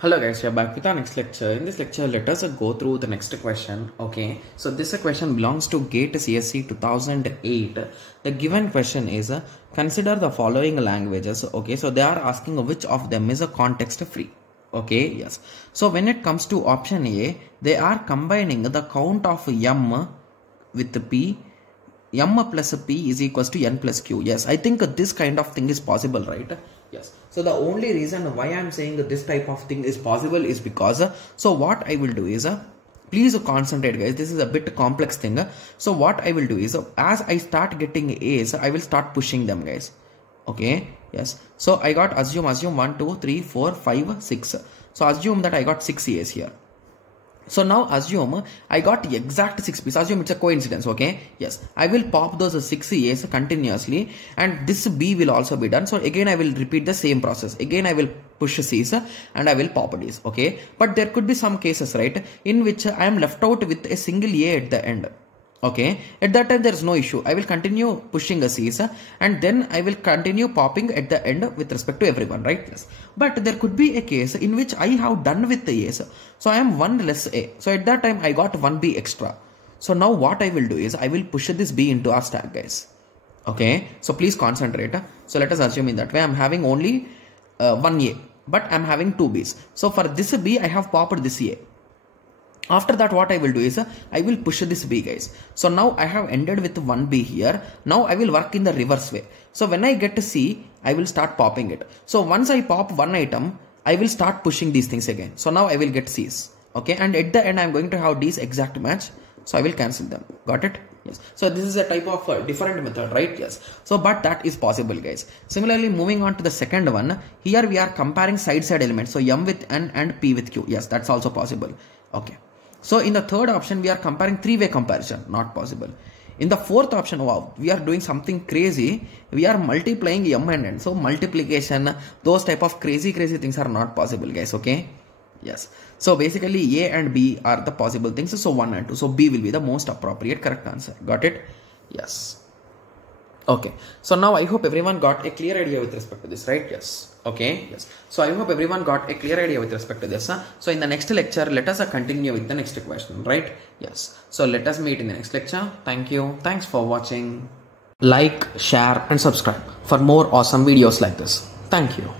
Hello guys, we are back with our next lecture. In this lecture, let us go through the next question. Okay, so this question belongs to GATE CSE 2008. The given question is consider the following languages. Okay, so they are asking which of them is a context free. Okay, yes. So when it comes to option A, they are combining the count of M with P. M plus P is equals to N plus Q. Yes, I think this kind of thing is possible, right? Yes. So the only reason why I am saying that this type of thing is possible is because so what I will do is please concentrate guys, this is a bit complex thing. So what I will do is as I start getting A's, I will start pushing them guys. Okay, yes. So I got assume 1 2 3 4 5 6. So assume that I got 6 A's here. So now assume I got exact 6 pieces. Assume it's a coincidence, okay? Yes, I will pop those 6 A's continuously and this B will also be done. So again I will repeat the same process. Again I will push C's and I will pop D's, okay? But there could be some cases, right, in which I am left out with a single A at the end. Okay, at that time there is no issue. I will continue pushing a C's and then I will continue popping at the end with respect to everyone, right? Yes. But there could be a case in which I have done with the A's. So I am one less A. So at that time I got one B extra. So now what I will do is I will push this B into our stack, guys. Okay, so please concentrate. So let us assume in that way I am having only one A, but I am having two B's. So for this B I have popped this A. After that what I will do is I will push this B guys. So now I have ended with 1B here. Now I will work in the reverse way. So when I get to C, I will start popping it. So once I pop one item, I will start pushing these things again. So now I will get C's. Okay, and at the end I am going to have D's exact match. So I will cancel them. Got it? Yes. So this is a type of different method, right? Yes. So but that is possible guys. Similarly, moving on to the second one, here we are comparing side elements. So M with N and P with Q. Yes, that's also possible. Okay. So in the third option, we are comparing three-way comparison, not possible. In the fourth option, wow, we are doing something crazy. We are multiplying M and N. So multiplication, those type of crazy things are not possible, guys. Okay. Yes. So basically A and B are the possible things. So 1 and 2. So B will be the most appropriate correct answer. Got it? Yes. Okay. So now I hope everyone got a clear idea with respect to this, right? Yes. Okay. Yes. So I hope everyone got a clear idea with respect to this. So in the next lecture, let us continue with the next question, right? Yes. So let us meet in the next lecture. Thank you. Thanks for watching. Like, share and subscribe for more awesome videos like this. Thank you.